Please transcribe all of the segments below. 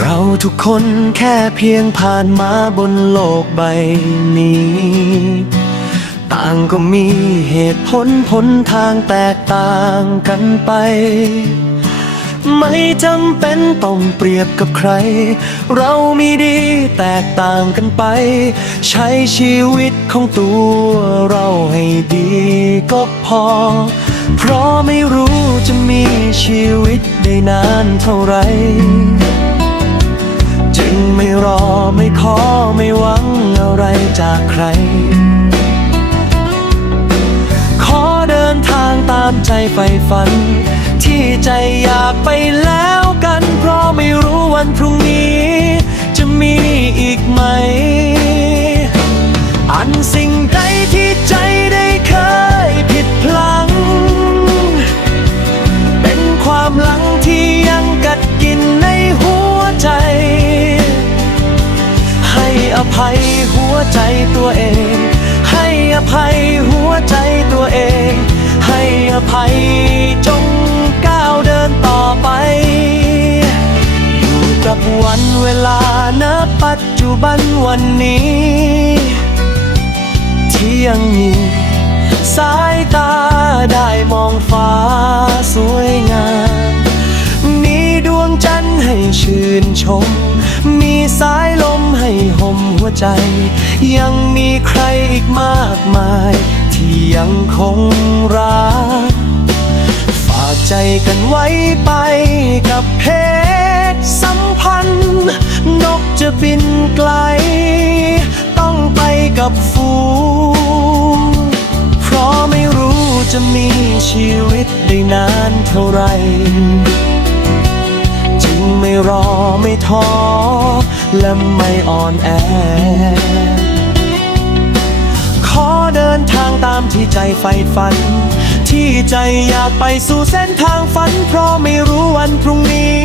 เราทุกคนแค่เพียงผ่านมาบนโลกใบนี้ ต่างก็มีเหตุผลผลทางแตกต่างกันไป ไม่จำเป็นต้องเปรียบกับใคร เรามีดีแตกต่างกันไป ใช้ชีวิตของตัวเราให้ดีก็พอ เพราะไม่รู้จะมีชีวิตได้นานเท่าไหร จึงไม่รอไม่ขอไม่หวังอะไรจากใคร ขอเดินทางตามใจใฝ่ฝัน ที่ใจอยากไปแล้วกัน เพราะไม่รู้วันพรุ่งนี้ จะมีอีกไหม ภัยหัวใจตัวเอง ให้อภัยหัวใจตัวเอง ให้อภัยจงก้าวเดินต่อไป อยู่กับวันเวลาณปัจจุบันวันนี้ ที่ยังมีสายตาได้มองฟ้าสวยงามมีดวงจันทร์ให้ชื่นชม มีสายลม ให้ห่มหัวใจ ยังมีใครอีกมากมาย ที่ยังคงรัก ฝากใจกันไว้ไปกับเพชรสัมพันธ์ นกจะบินไกล ต้องไปกับฝูงเพราะไม่รู้จะมีชีวิตได้นานเท่าไหรจึง ไม่รอไม่ท้อและไม่อ่อนแอ ขอเดินทางตามที่ใจใฝ่ฝัน ที่ใจอยากไปสู่เส้นทางฝัน เพราะไม่รู้วันพรุ่งนี้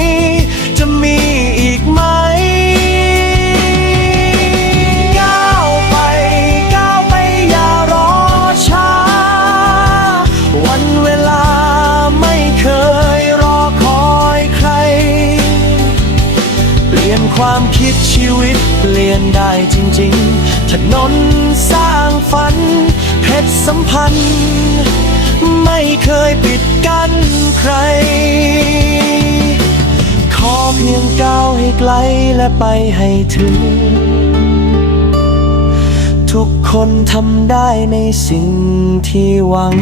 จะมี ความคิดชีวิตเปลี่ยนได้จริงๆ ถนนสร้างฝันเพชรสัมพันธ์ ไม่เคยปิดกั้นใคร ขอเพียงก้าวให้ไกลและไปให้ถึง ทุกคนทำได้ในสิ่งที่หวัง